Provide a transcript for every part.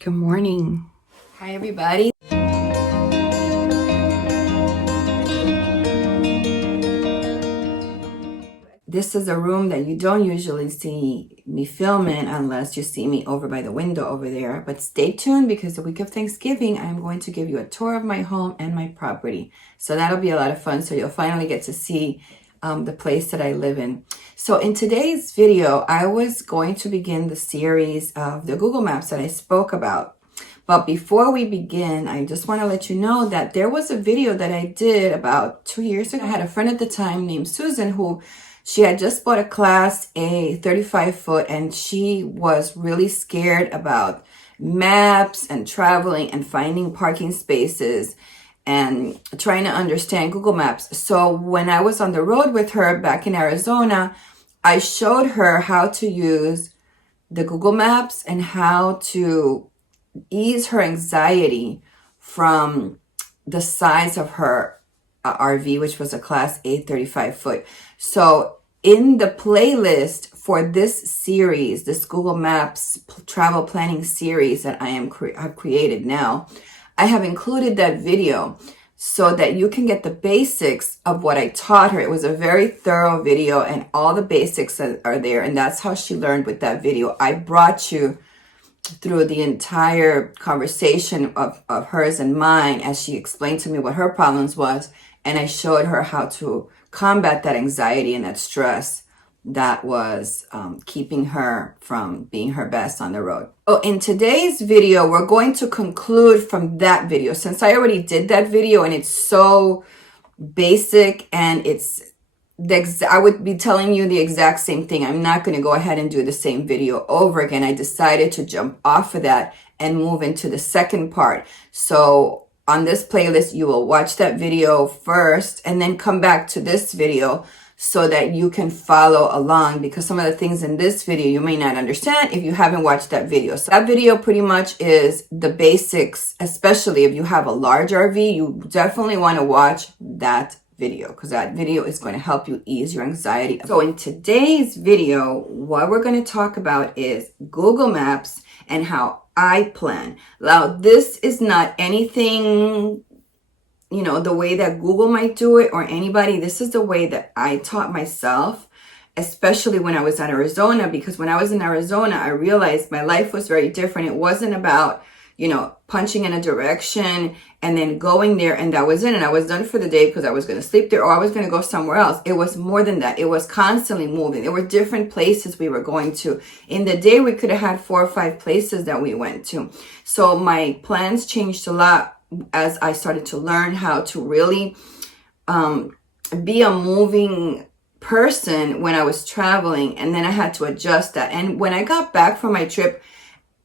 Good morning. Hi, everybody. This is a room that you don't usually see me filming unless you see me over by the window over there. But stay tuned because the week of Thanksgiving, I'm going to give you a tour of my home and my property. So that'll be a lot of fun. So you'll finally get to see the place that I live in. So in today's video, I was going to begin the series of the Google Maps that I spoke about. But before we begin, I just want to let you know that there was a video that I did about 2 years ago. I had a friend at the time named Susan who she had just bought a Class A 35-foot and she was really scared about maps and traveling and finding parking spaces and trying to understand Google Maps. So when I was on the road with her back in Arizona, I showed her how to use the Google Maps and how to ease her anxiety from the size of her RV, which was a Class A 35-foot. So in the playlist for this series, this Google Maps travel planning series that I've created now, I have included that video so that you can get the basics of what I taught her. It was a very thorough video and all the basics are there, and that's how she learned with that video. I brought you through the entire conversation of hers and mine as she explained to me what her problems was, and I showed her how to combat that anxiety and that stress that was keeping her from being her best on the road. So in today's video, we're going to conclude from that video. Since I already did that video and it's so basic and I would be telling you the exact same thing. I'm not going to go ahead and do the same video over again. I decided to jump off of that and move into the second part. So on this playlist, you will watch that video first and then come back to this video so that you can follow along, because some of the things in this video you may not understand if you haven't watched that video. So that video pretty much is the basics, especially if you have a large RV, you definitely want to watch that video because that video is going to help you ease your anxiety. So in today's video, what we're going to talk about is Google Maps and how I plan. Now, this is not anything, the way that Google might do it or anybody. This is the way that I taught myself, especially when I was in Arizona, because when I was in Arizona, I realized my life was very different. It wasn't about, punching in a direction and then going there and that was it. And I was done for the day because I was going to sleep there or I was going to go somewhere else. It was more than that. It was constantly moving. There were different places we were going to. In the day, we could have had 4 or 5 places that we went to. So my plans changed a lot as I started to learn how to really be a moving person when I was traveling. And then I had to adjust that. And when I got back from my trip,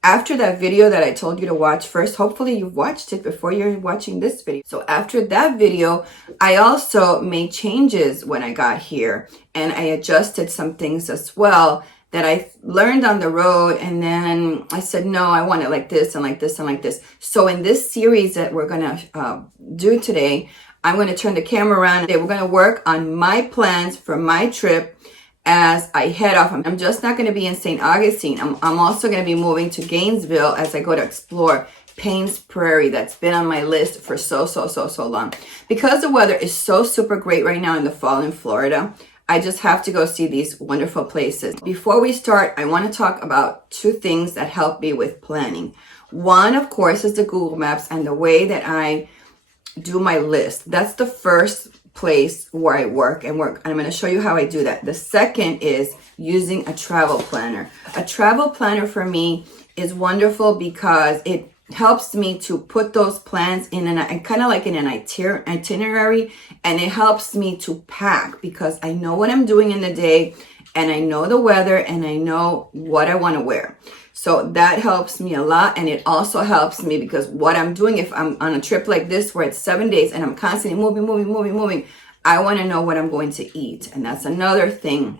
after that video that I told you to watch first, hopefully you've watched it before you're watching this video. So after that video, I also made changes when I got here and I adjusted some things as well that I learned on the road. And then I said, no, I want it like this and like this and like this. So in this series that we're going to do today, I'm going to turn the camera around. Today we're going to work on my plans for my trip as I head off. I'm just not going to be in St. Augustine. I'm also going to be moving to Gainesville as I go to explore Payne's Prairie. That's been on my list for so long. Because the weather is so super great right now in the fall in Florida, I just have to go see these wonderful places. Before we start, I want to talk about 2 things that help me with planning. One, of course, is the Google Maps and the way that I do my list. That's the first place where I work. I'm going to show you how I do that. The second is using a travel planner. A travel planner for me is wonderful because it helps me to put those plans in kind of like in an itinerary, and it helps me to pack because I know what I'm doing in the day and I know the weather and I know what I want to wear. So that helps me a lot. And it also helps me because what I'm doing, if I'm on a trip like this where it's 7 days and I'm constantly moving, I want to know what I'm going to eat. And that's another thing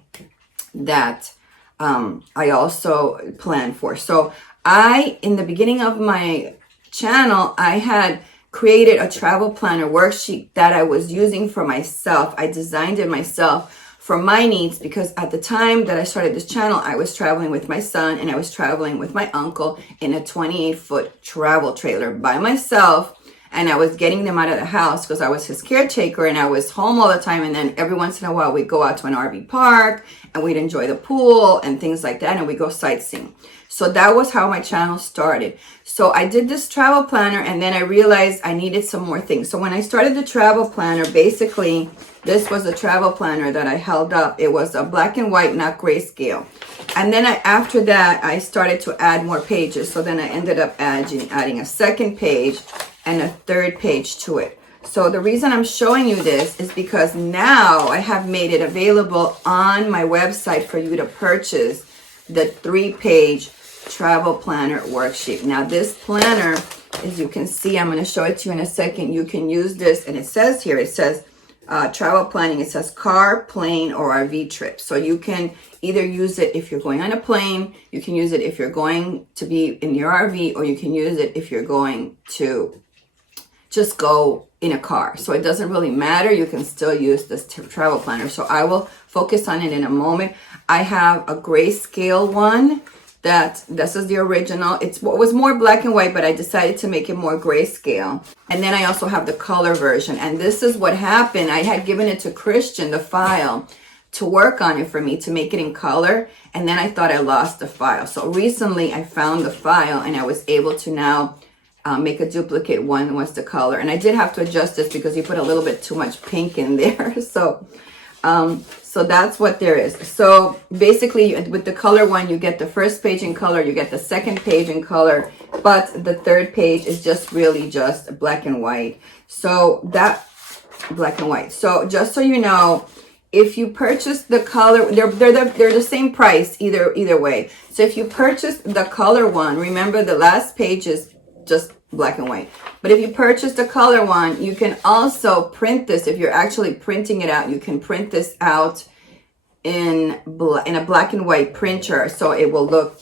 that I also plan for. So in the beginning of my channel, I had created a travel planner worksheet that I was using for myself. I designed it myself for my needs, because at the time that I started this channel, I was traveling with my son and I was traveling with my uncle in a 28-foot travel trailer by myself. And I was getting them out of the house because I was his caretaker and I was home all the time. And then every once in a while we'd go out to an RV park and we'd enjoy the pool and things like that. And we'd go sightseeing. So that was how my channel started. So I did this travel planner and then I realized I needed some more things. So when I started the travel planner, basically this was a travel planner that I held up. It was a black and white, not grayscale. And then after that, I started to add more pages. So then I ended up adding a second page and a third page to it. So the reason I'm showing you this is because now I have made it available on my website for you to purchase the 3-page travel planner worksheet. Now this planner, as you can see, I'm going to show it to you in a second. You can use this, and it says here, it says travel planning. It says car, plane, or RV trip. So you can either use it if you're going on a plane, you can use it if you're going to be in your RV, or you can use it if you're going to just go in a car. So it doesn't really matter. You can still use this travel planner. So I will focus on it in a moment. I have a grayscale one this is the original. It was more black and white, but I decided to make it more grayscale. And then I also have the color version. And this is what happened. I had given it to Christian, the file, to work on it for me, to make it in color. And then I thought I lost the file. So recently I found the file and I was able to now make a duplicate one once the color. And I did have to adjust this because you put a little bit too much pink in there. So that's what there is. So basically with the color one, you get the first page in color, you get the second page in color, but the third page is just really just black and white. So that black and white. So just so you know, if you purchase the color, they're the same price either way. So if you purchase the color one, remember the last page is just black and white. But if you purchase the color one, you can also print this. If you're actually printing it out, you can print this out in a black and white printer, so it will look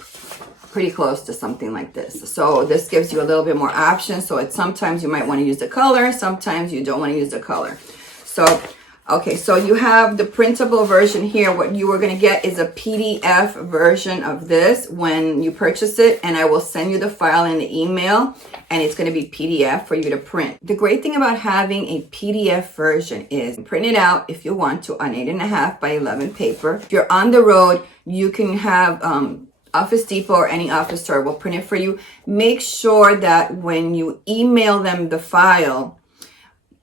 pretty close to something like this. So this gives you a little bit more options. So sometimes you might want to use the color, sometimes you don't want to use the color. So okay, so you have the printable version here. What you are going to get is a PDF version of this when you purchase it, and I will send you the file in the email, and it's going to be PDF for you to print. The great thing about having a PDF version is print it out if you want to on 8.5 by 11 paper. If you're on the road, you can have Office Depot or any office store will print it for you. Make sure that when you email them the file,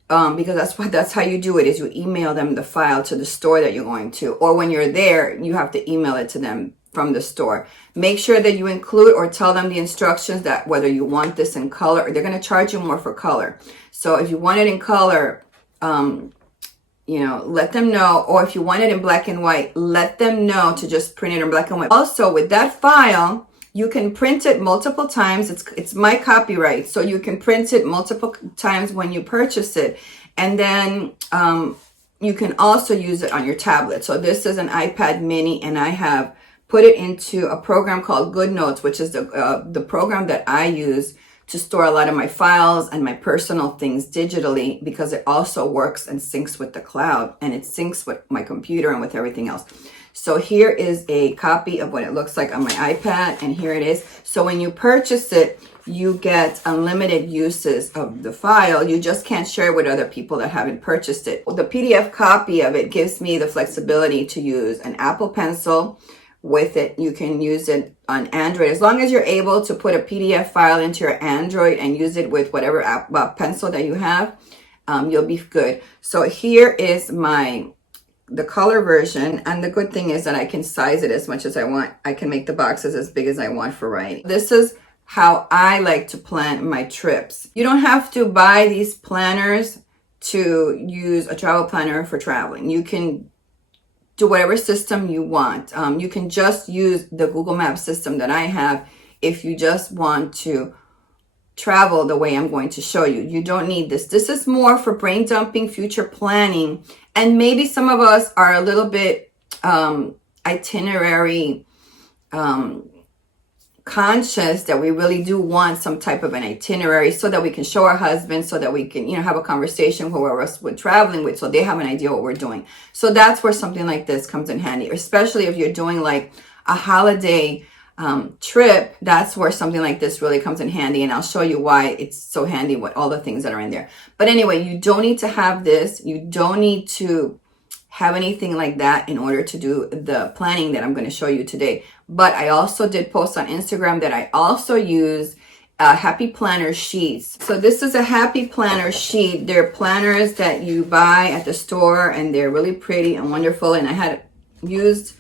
because that's how you do it, is you email them the file to the store that you're going to, or when you're there, you have to email it to them from the store. Make sure that you include or tell them the instructions that whether you want this in color, or they're going to charge you more for color. So if you want it in color, let them know, or if you want it in black and white, let them know to just print it in black and white. Also, with that file, you can print it multiple times. It's my copyright, so you can print it multiple times when you purchase it. And then you can also use it on your tablet. So this is an iPad mini, and I have put it into a program called Goodnotes, which is the program that I use to store a lot of my files and my personal things digitally, because it also works and syncs with the cloud, and it syncs with my computer and with everything else. So here is a copy of what it looks like on my iPad, and here it is. So when you purchase it, you get unlimited uses of the file. You just can't share it with other people that haven't purchased it. The PDF copy of it gives me the flexibility to use an Apple Pencil with it. You can use it on Android. As long as you're able to put a PDF file into your Android and use it with whatever pencil that you have, you'll be good. So here is the color version, and the good thing is that I can size it as much as I want. I can make the boxes as big as I want for writing. This is how I like to plan my trips. You don't have to buy these planners to use a travel planner for traveling. You can do whatever system you want. You can just use the Google Maps system that I have if you just want to travel the way I'm going to show you. You don't need this. This is more for brain dumping, future planning, and maybe some of us are a little bit itinerary conscious that we really do want some type of an itinerary so that we can show our husband, so that we can, have a conversation who we're traveling with, so they have an idea what we're doing. So that's where something like this comes in handy, especially if you're doing like a holiday trip. That's where something like this really comes in handy, and I'll show you why it's so handy with all the things that are in there. But anyway, you don't need to have this. You don't need to have anything like that in order to do the planning that I'm going to show you today. But I also did post on Instagram that I also use Happy Planner sheets. So this is a Happy Planner sheet. They're planners that you buy at the store, and they're really pretty and wonderful. And I had used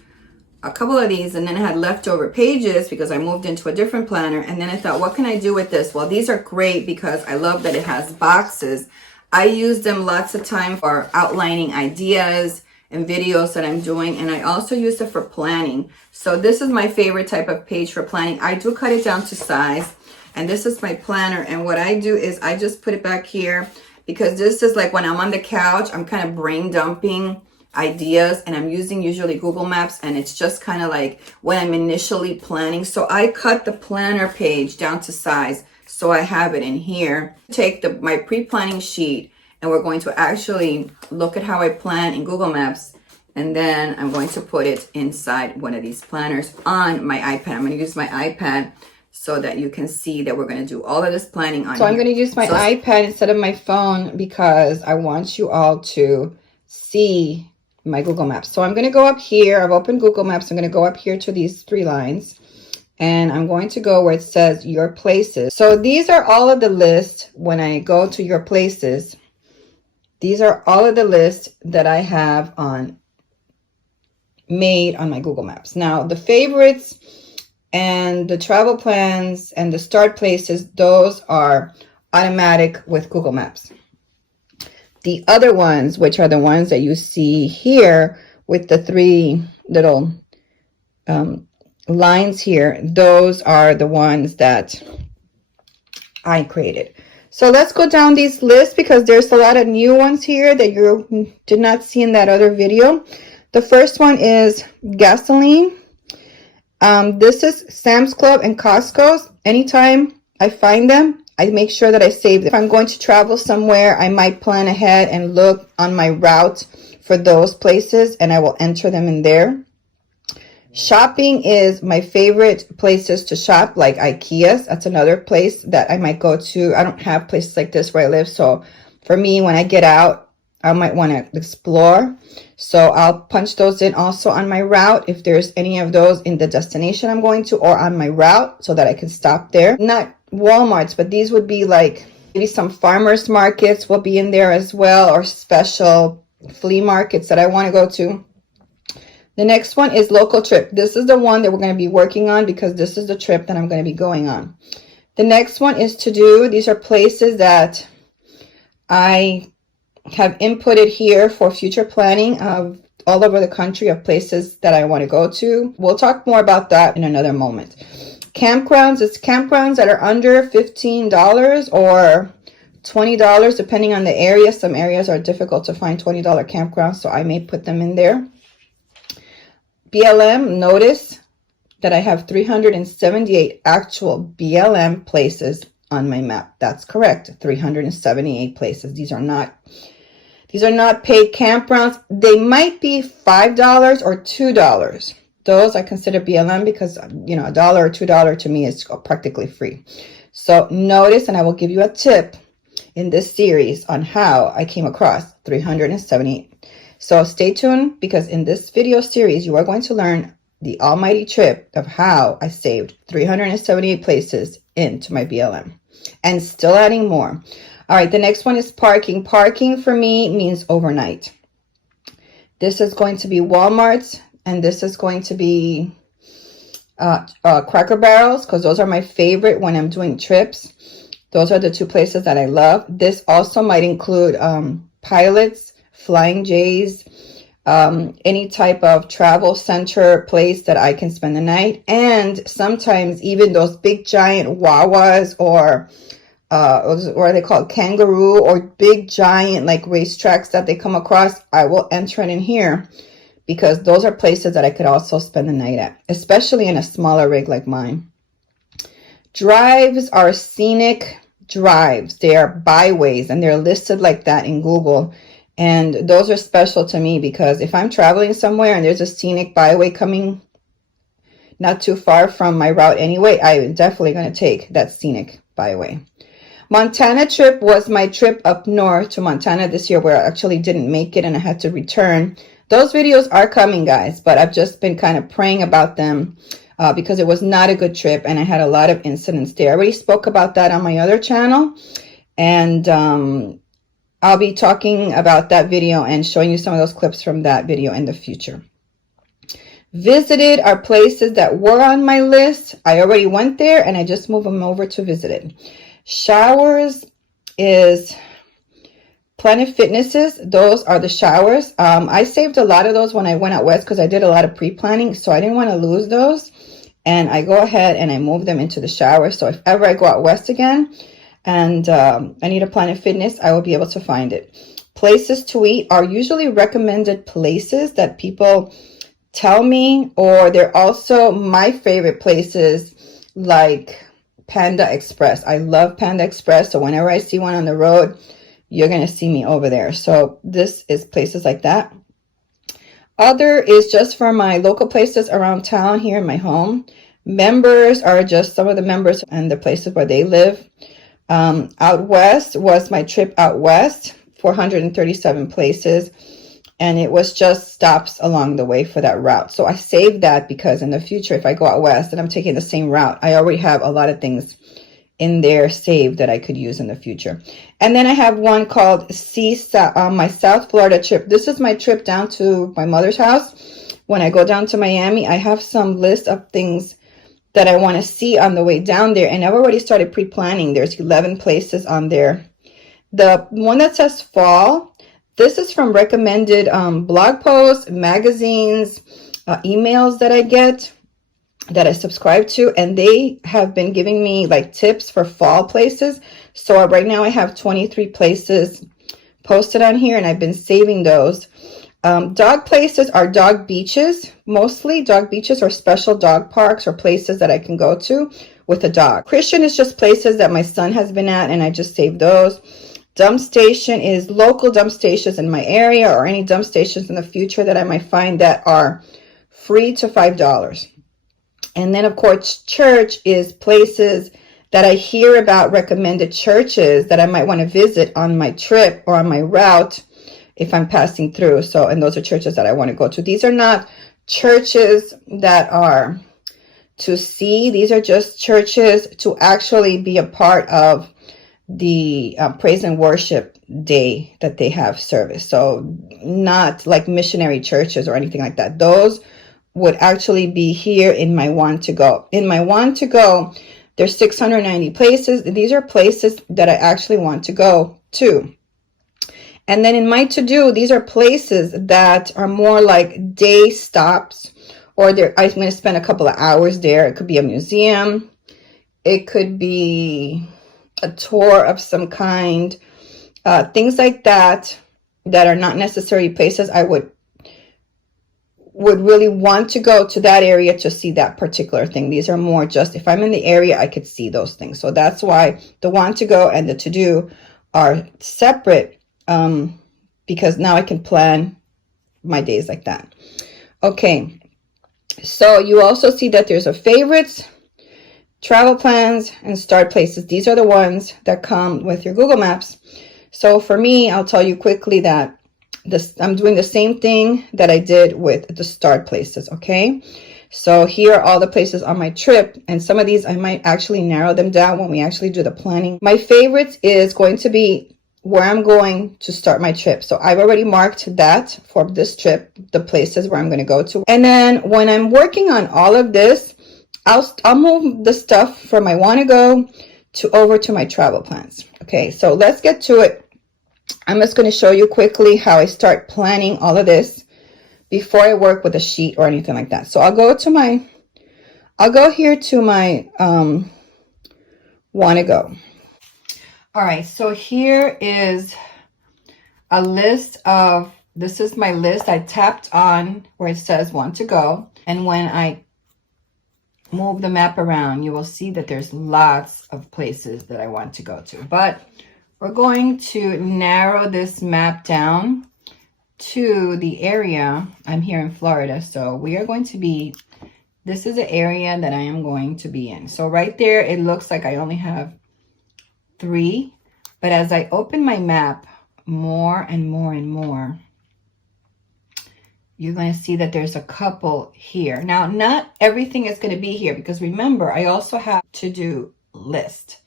a couple of these, and then I had leftover pages because I moved into a different planner. And then I thought, what can I do with this? Well, these are great because I love that it has boxes. I use them lots of time for outlining ideas and videos that I'm doing, and I also use it for planning. So this is my favorite type of page for planning. I do cut it down to size, and this is my planner. And what I do is I just put it back here because this is like when I'm on the couch, I'm kind of brain dumping ideas, and I'm using usually Google Maps, and it's just kind of like when I'm initially planning. So I cut the planner page down to size, so I have it in here. Take my pre-planning sheet, and we're going to actually look at how I plan in Google Maps, and then I'm going to put it inside one of these planners on my iPad. I'm going to use my iPad so that you can see that we're going to do all of this planning on here. So I'm going to use my iPad instead of my phone because I want you all to see my Google Maps. So I'm going to go up here. I've opened Google Maps. I'm going to go up here to these 3 lines. And I'm going to go where it says your places. So these are all of the lists. When I go to your places, these are all of the lists that I have made on my Google Maps. Now, the favorites and the travel plans and the start places, those are automatic with Google Maps. The other ones, which are the ones that you see here with the 3 little lines here, those are the ones that I created. So let's go down these lists because there's a lot of new ones here that you did not see in that other video. The first one is gasoline. This is Sam's Club and Costco's. Anytime I find them, I make sure that I save them. If I'm going to travel somewhere, I might plan ahead and look on my route for those places, and I will enter them in there. Shopping is my favorite places to shop, like IKEA's. That's another place that I might go to. I don't have places like this where I live, so for me, when I get out, I might want to explore. So I'll punch those in also on my route if there's any of those in the destination I'm going to or on my route so that I can stop there. Not Walmart's, but these would be like maybe some farmers markets will be in there as well, or special flea markets that I want to go to. The next one is local trip. This is the one that we're going to be working on because this is the trip that I'm going to be going on. The next one is to do. These are places that I have inputted here for future planning of all over the country of places that I want to go to. We'll talk more about that in another moment. Campgrounds, it's campgrounds that are under $15 or $20 depending on the area. Some areas are difficult to find $20 campgrounds, so I may put them in there. BLM, notice that I have 378 actual BLM places on my map. That's correct, 378 places. These are not paid campgrounds. They might be $5 or $2. Those I consider BLM because, $1 or $2 to me is practically free. So notice, and I will give you a tip in this series on how I came across 378. So stay tuned because in this video series, you are going to learn the almighty trip of how I saved 378 places into my BLM and still adding more. All right, the next one is parking. Parking for me means overnight. This is going to be Walmart's, and this is going to be Cracker Barrels because those are my favorite when I'm doing trips. Those are the 2 places that I love. This also might include Pilots, Flying J's, any type of travel center place that I can spend the night, and sometimes even those big giant Wawas or what are they called, kangaroo, or big giant like racetracks that they come across. I will enter it in here because those are places that I could also spend the night at, especially in a smaller rig like mine. Drives are scenic drives. They are byways, and they're listed like that in Google. And those are special to me because if I'm traveling somewhere and there's a scenic byway coming not too far from my route anyway, I'm definitely going to take that scenic byway. Montana trip was my trip up north to Montana this year, where I actually didn't make it and I had to return. Those videos are coming, guys, but I've just been kind of praying about them because it was not a good trip and I had a lot of incidents there. I already spoke about that on my other channel, and I'll be talking about that video and showing you some of those clips from that video in the future. Visited are places that were on my list. I already went there and I just moved them over to visited. Showers is Planet Fitnesses. Those are the showers. I saved a lot of those when I went out west because I did a lot of pre-planning, so I didn't want to lose those. And I go ahead and I move them into the shower. So if ever I go out west again and I need a Planet Fitness, I will be able to find it. Places to eat are usually recommended places that people tell me, or they're also my favorite places like Panda Express. I love Panda Express, so whenever I see one on the road, you're going to see me over there. So this is places like that. Other is just for my local places around town here in my home. Members are just some of the members and the places where they live. Out west was my trip out west, 437 places. And it was just stops along the way for that route. So I saved that because in the future, if I go out west and I'm taking the same route, I already have a lot of things in there saved that I could use in the future. And then I have one called my South Florida trip. This is my trip down to my mother's house. When I go down to Miami, I have some list of things that I want to see on the way down there. And I've already started pre-planning. There's 11 places on there. The one that says fall, this is from recommended blog posts, magazines, emails that I get, that I subscribe to, and they have been giving me like tips for fall places. So right now I have 23 places posted on here, and I've been saving those. Dog places are dog beaches, mostly dog beaches or special dog parks or places that I can go to with a dog. Christian is just places that my son has been at, and I just saved those. Dump station is local dump stations in my area or any dump stations in the future that I might find that are free to $5. And then, of course, church is places that I hear about, recommended churches that I might want to visit on my trip or on my route if I'm passing through. So, and those are churches that I want to go to. These are not churches that are to see. These are just churches to actually be a part of the praise and worship day that they have service. So not like missionary churches or anything like that. Those would actually be here in my want to go. In my want to go, there's 690 places. These are places that I actually want to go to. And then in my to do, these are places that are more like day stops, or I'm going to spend a couple of hours there. It could be a museum. It could be a tour of some kind, things like that are not necessarily places I would really want to go to that area to see that particular thing. These are more just if I'm in the area, I could see those things. So that's why the want to go and the to do are separate, because now I can plan my days like that. Okay, so you also see that there's a favorites, travel plans, and start places. These are the ones that come with your Google Maps. So for me, I'll tell you quickly that I'm doing the same thing that I did with the start places, okay? So here are all the places on my trip, and some of these I might actually narrow them down when we actually do the planning. My favorites is going to be where I'm going to start my trip. So I've already marked that for this trip, the places where I'm going to go to. And then when I'm working on all of this, I'll move the stuff from my want to go to over to my travel plans. Okay, so let's get to it. I'm just going to show you quickly how I start planning all of this before I work with a sheet or anything like that. So I'll go here to my want to go. All right, so here is a list of, this is my list. I tapped on where it says want to go. And when I move the map around, you will see that there's lots of places that I want to go to. But we're going to narrow this map down to the area. I'm here in Florida, so we are going to be, this is the area that I am going to be in. So right there, it looks like I only have 3, but as I open my map more and more and more, you're going to see that there's a couple here. Now, not everything is going to be here, because remember, I also have to do list,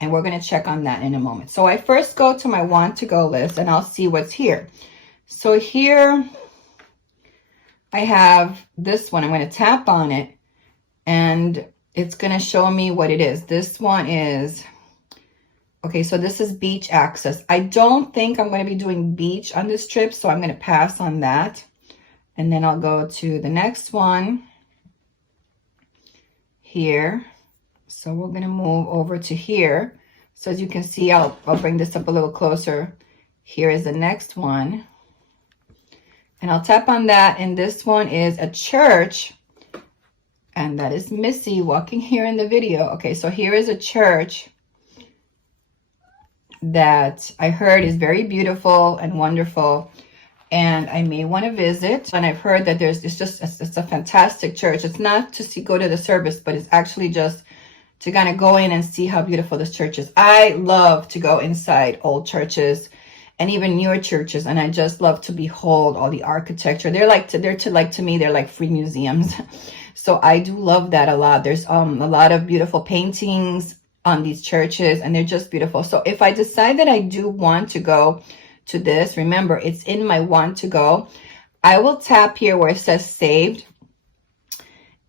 and we're going to check on that in a moment. So I first go to my want to go list, and I'll see what's here. So here I have this one. I'm going to tap on it, and it's going to show me what it is. This one is, okay, so this is beach access. I don't think I'm going to be doing beach on this trip, so I'm going to pass on that. And then I'll go to the next one here. So we're going to move over to here. So as you can see, I'll bring this up a little closer. Here is the next one. And I'll tap on that. And this one is a church. And that is Missy walking here in the video. Okay, so here is a church that I heard is very beautiful and wonderful, and I may want to visit. And I've heard that it's a fantastic church. It's not to go to the service, but it's actually just to kind of go in and see how beautiful this church is. I love to go inside old churches and even newer churches, and I just love to behold all the architecture. They're like to me, they're like free museums. So I do love that a lot. There's a lot of beautiful paintings on these churches, and they're just beautiful. So if I decide that I do want to go to this, remember, it's in my want to go, I will tap here where it says saved,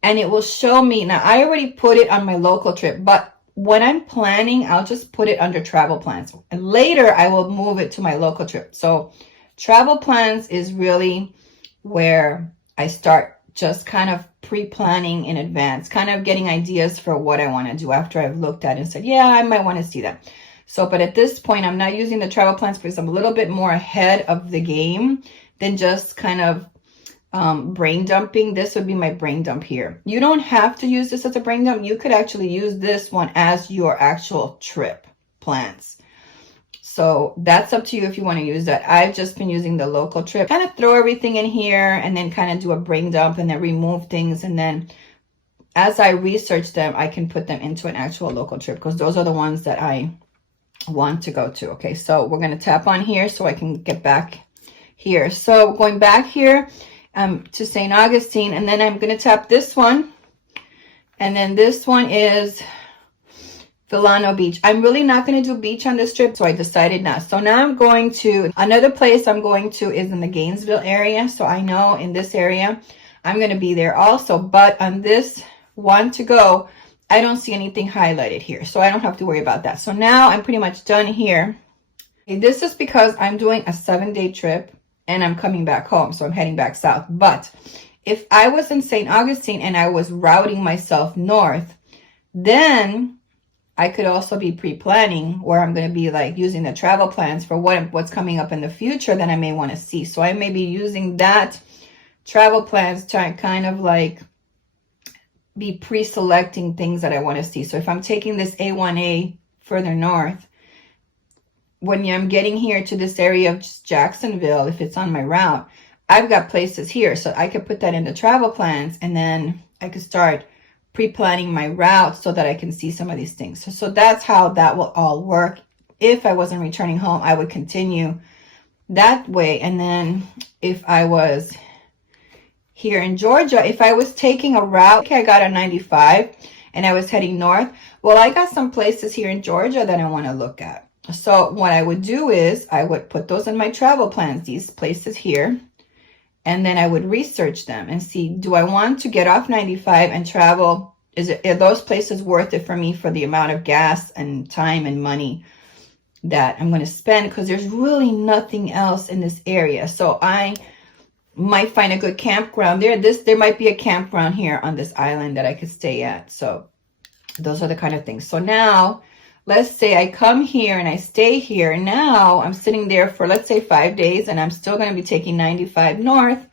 and it will show me. Now I already put it on my local trip, but when I'm planning, I'll just put it under travel plans, and later I will move it to my local trip. So travel plans is really where I start just kind of pre-planning in advance, kind of getting ideas for what I want to do after I've looked at it and said, yeah, I might want to see that. So, but at this point, I'm not using the travel plans because I'm a little bit more ahead of the game than just kind of brain dumping. This would be my brain dump here. You don't have to use this as a brain dump. You could actually use this one as your actual trip plans. So that's up to you if you want to use that. I've just been using the local trip. Kind of throw everything in here and then kind of do a brain dump and then remove things. And then as I research them, I can put them into an actual local trip because those are the ones that I want to go to. Okay, so we're going to tap on here so I can get back here. So going back here to St. Augustine, and then I'm going to tap this one. And then this one is Vilano Beach. I'm really not going to do beach on this trip, so I decided not. So now I'm going to, another place I'm going to is in the Gainesville area. So I know in this area, I'm going to be there also. But on this one to go, I don't see anything highlighted here. So I don't have to worry about that. So now I'm pretty much done here. Okay, this is because I'm doing a 7-day trip and I'm coming back home. So I'm heading back south. But if I was in St. Augustine and I was routing myself north, then I could also be pre-planning where I'm going to be like using the travel plans for what's coming up in the future that I may want to see. So I may be using that travel plans to kind of like be pre-selecting things that I want to see. So if I'm taking this A1A further north, when I'm getting here to this area of Jacksonville, if it's on my route, I've got places here. So I could put that in the travel plans and then I could start pre-planning my route so that I can see some of these things. So that's how that will all work. If I wasn't returning home, I would continue that way. And then if I was here in Georgia, if I was taking a route, okay, I got a 95 and I was heading north, well, I got some places here in Georgia that I want to look at. So what I would do is I would put those in my travel plans, these places here, and then I would research them and see, do I want to get off 95 and travel? Are those places worth it for me for the amount of gas and time and money that I'm going to spend? Because there's really nothing else in this area. So I might find a good campground there. There might be a campground here on this island that I could stay at. So those are the kind of things. So now let's say I come here and I stay here. Now I'm sitting there for, let's say, 5 days and I'm still going to be taking 95 north.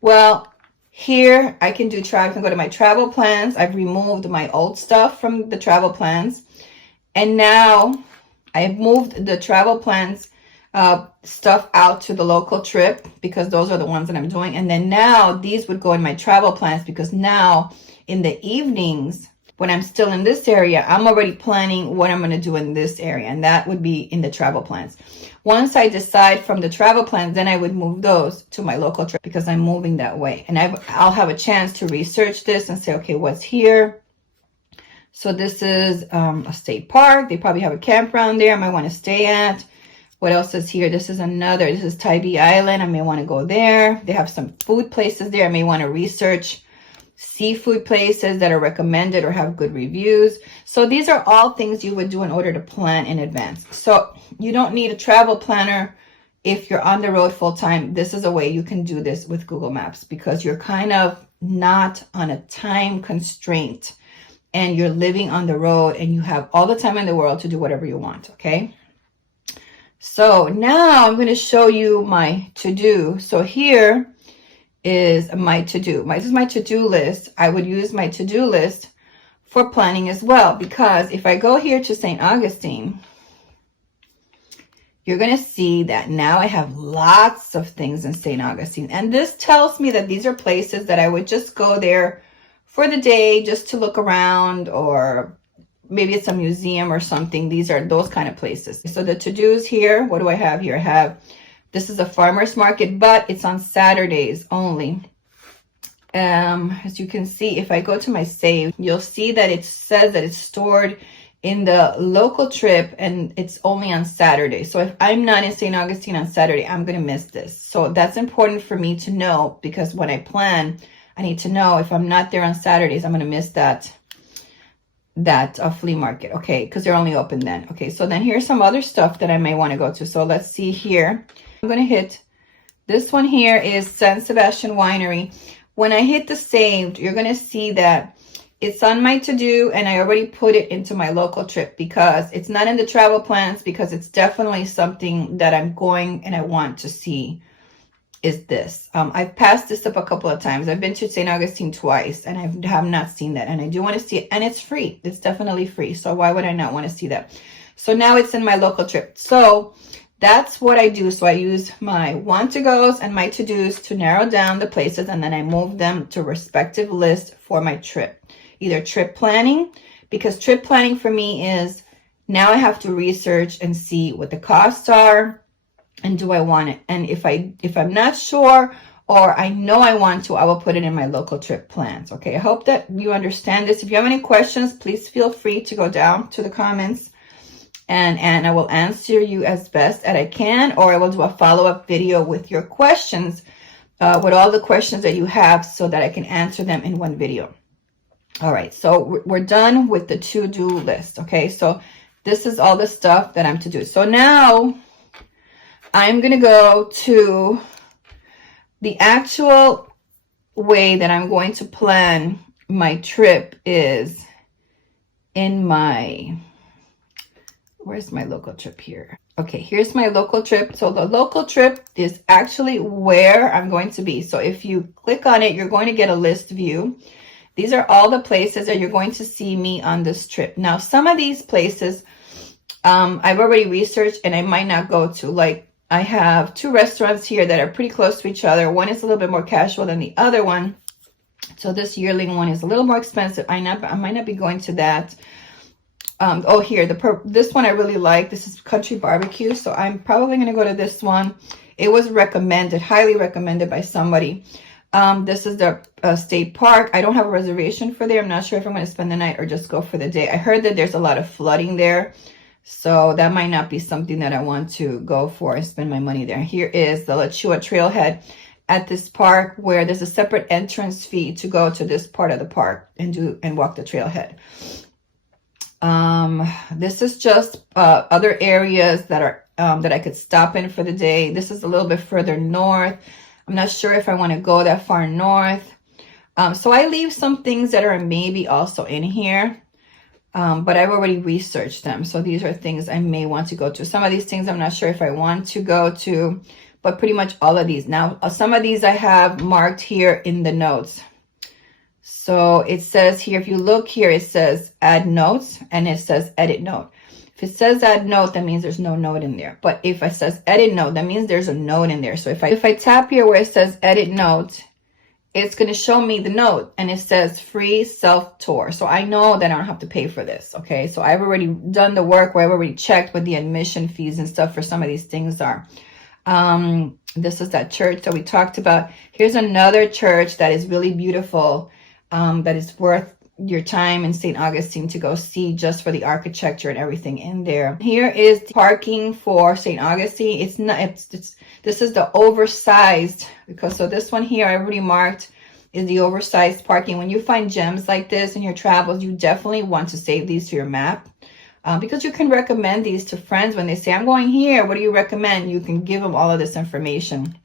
Well, Here, I can do travel. I can go to my travel plans. I've removed my old stuff from the travel plans. And now I've moved the travel plans stuff out to the local trip because those are the ones that I'm doing. And then now these would go in my travel plans because now in the evenings, when I'm still in this area, I'm already planning what I'm going to do in this area. And that would be in the travel plans. Once I decide from the travel plans, then I would move those to my local trip because I'm moving that way. And I'll have a chance to research this and say, okay, what's here? So this is a state park. They probably have a campground there I might want to stay at. What else is here? This is Tybee Island. I may want to go there. They have some food places there. I may want to research seafood places that are recommended or have good reviews. So these are all things you would do in order to plan in advance. So you don't need a travel planner if you're on the road full time. This is a way you can do this with Google Maps because you're kind of not on a time constraint and you're living on the road and you have all the time in the world to do whatever you want, okay? So now I'm going to show you my to-do. So here is my to-do. This is my to-do list. I would use my to-do list for planning as well because if I go here to St. Augustine, you're going to see that now I have lots of things in St. Augustine. And this tells me that these are places that I would just go there for the day just to look around, or maybe it's a museum or something. These are those kind of places. So the to-dos here, what do I have here? This is a farmer's market, but it's on Saturdays only. As you can see, if I go to my save, you'll see that it says that it's stored in the local trip and it's only on Saturday. So if I'm not in St. Augustine on Saturday, I'm going to miss this. So that's important for me to know because when I plan, I need to know if I'm not there on Saturdays, I'm going to miss that flea market, okay, because they're only open then. Okay, so then here's some other stuff that I may want to go to. So let's see here. I'm going to hit this one here is San Sebastian Winery. When I hit the saved, you're going to see that it's on my to-do and I already put it into my local trip because it's not in the travel plans because it's definitely something that I'm going and I want to see is this. I've passed this up a couple of times. I've been to St. Augustine twice and I have not seen that and I do want to see it and it's free. It's definitely free. So why would I not want to see that? So now it's in my local trip. So that's what I do. So I use my want to goes and my to-dos to narrow down the places and then I move them to respective lists for my trip. Either trip planning, because trip planning for me is now I have to research and see what the costs are and do I want it. And if I'm not sure or I know I want to, I will put it in my local trip plans. Okay, I hope that you understand this. If you have any questions, please feel free to go down to the comments and I will answer you as best as I can, or I will do a follow-up video with your questions, with all the questions that you have so that I can answer them in one video. All right, so we're done with the to-do list, okay? So this is all the stuff that I'm to do. So now I'm going to go to the actual way that I'm going to plan my trip is in my... Where's my local trip here? Okay, here's my local trip. So the local trip is actually where I'm going to be. So if you click on it, you're going to get a list view. These are all the places that you're going to see me on this trip. Now, some of these places I've already researched and I might not go to. Like I have two restaurants here that are pretty close to each other. One is a little bit more casual than the other one. So this yearling one is a little more expensive. I might not be going to that. Here, this one I really like. This is Country Barbecue. So I'm probably going to go to this one. It was recommended, highly recommended by somebody. This is the state park. I don't have a reservation for there. I'm not sure if I'm going to spend the night or just go for the day. I heard that there's a lot of flooding there. So that might not be something that I want to go for and spend my money there. Here is the Lechua Trailhead at this park where there's a separate entrance fee to go to this part of the park and walk the trailhead. This is just other areas that are that I could stop in for the day. This is a little bit further north. I'm not sure if I want to go that far north. So I leave some things that are maybe also in here, but I've already researched them. So these are things I may want to go to. Some of these things I'm not sure if I want to go to, but pretty much all of these. Now, some of these I have marked here in the notes. So it says here, if you look here, it says add notes and it says edit note. If it says add note, that means there's no note in there. But if it says edit note, that means there's a note in there. So if I tap here where it says edit note, it's going to show me the note and it says free self-tour. So I know that I don't have to pay for this. Okay. So I've already done the work where I've already checked what the admission fees and stuff for some of these things are. This is that church that we talked about. Here's another church that is really beautiful. That is worth your time in St. Augustine to go see just for the architecture and everything in there. Here is the parking for St. Augustine. It's not, this is the oversized, because so this one here I already marked is the oversized parking. When you find gems like this in your travels, you definitely want to save these to your map. Because you can recommend these to friends when they say, I'm going here, what do you recommend? You can give them all of this information.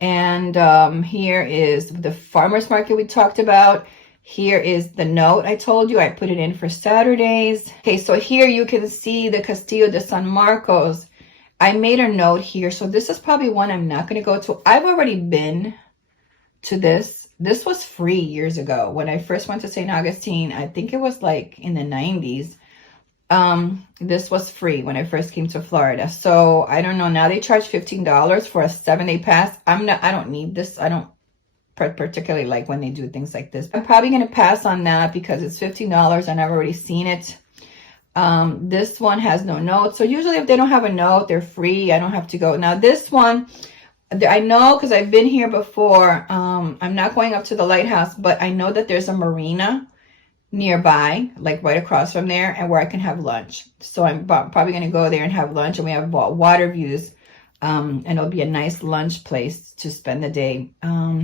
And here is the farmers market we talked about. Here is the note I told you. I put it in for Saturdays. Okay, so here you can see the Castillo de San Marcos. I made a note here. So this is probably one I'm not going to go to. I've already been to this. This was free years ago. When I first went to St. Augustine, I think it was like in the 90s. This was free when I first came to Florida. So I don't know. Now they charge $15 for a 7-day pass. I don't need this. I don't particularly like when they do things like this. I'm probably going to pass on that because it's $15 and I've already seen it. This one has no note. So usually if they don't have a note, they're free. I don't have to go. Now this one, I know because I've been here before. I'm not going up to the lighthouse, but I know that there's a marina nearby, like right across from there, and where I can have lunch. So I'm probably going to go there and have lunch, and we have water views, and it'll be a nice lunch place to spend the day.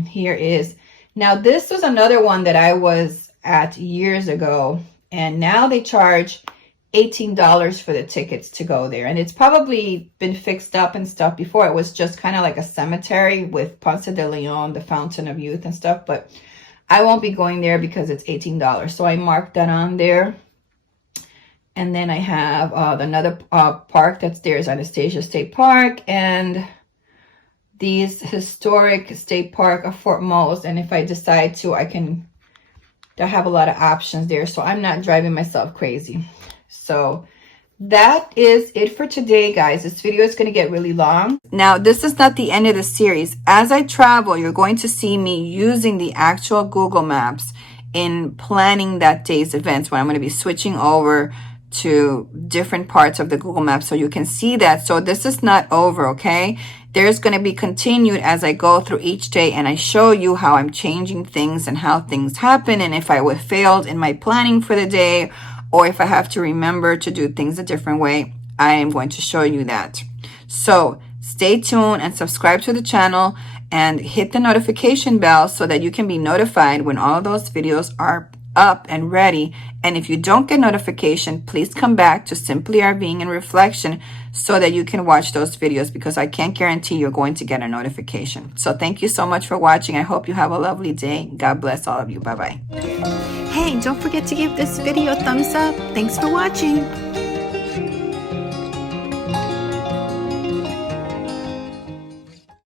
Here is, now this was another one that I was at years ago, and now they charge $18 for the tickets to go there, and it's probably been fixed up and stuff. Before it was just kind of like a cemetery with Ponce de Leon, the Fountain of Youth and stuff, but I won't be going there because it's $18. So I marked that on there. And then I have another park that's there is Anastasia State Park and these historic state park of Fort Most. And if I decide to, I have a lot of options there. So I'm not driving myself crazy. So that is it for today, guys. This video is going to get really long. Now, this is not the end of the series. As I travel, you're going to see me using the actual Google Maps in planning that day's events, when I'm going to be switching over to different parts of the Google Maps so you can see that. So this is not over, okay? There's going to be continued as I go through each day and I show you how I'm changing things and how things happen, and if I would failed in my planning for the day, or if I have to remember to do things a different way, I am going to show you that. So stay tuned and subscribe to the channel and hit the notification bell so that you can be notified when all of those videos are up and ready. And if you don't get notification, please come back to Simply RVing and Reflection so that you can watch those videos, because I can't guarantee you're going to get a notification. So thank you so much for watching. I hope you have a lovely day. God bless all of you. Bye-bye. Hey, don't forget to give this video a thumbs up. Thanks for watching.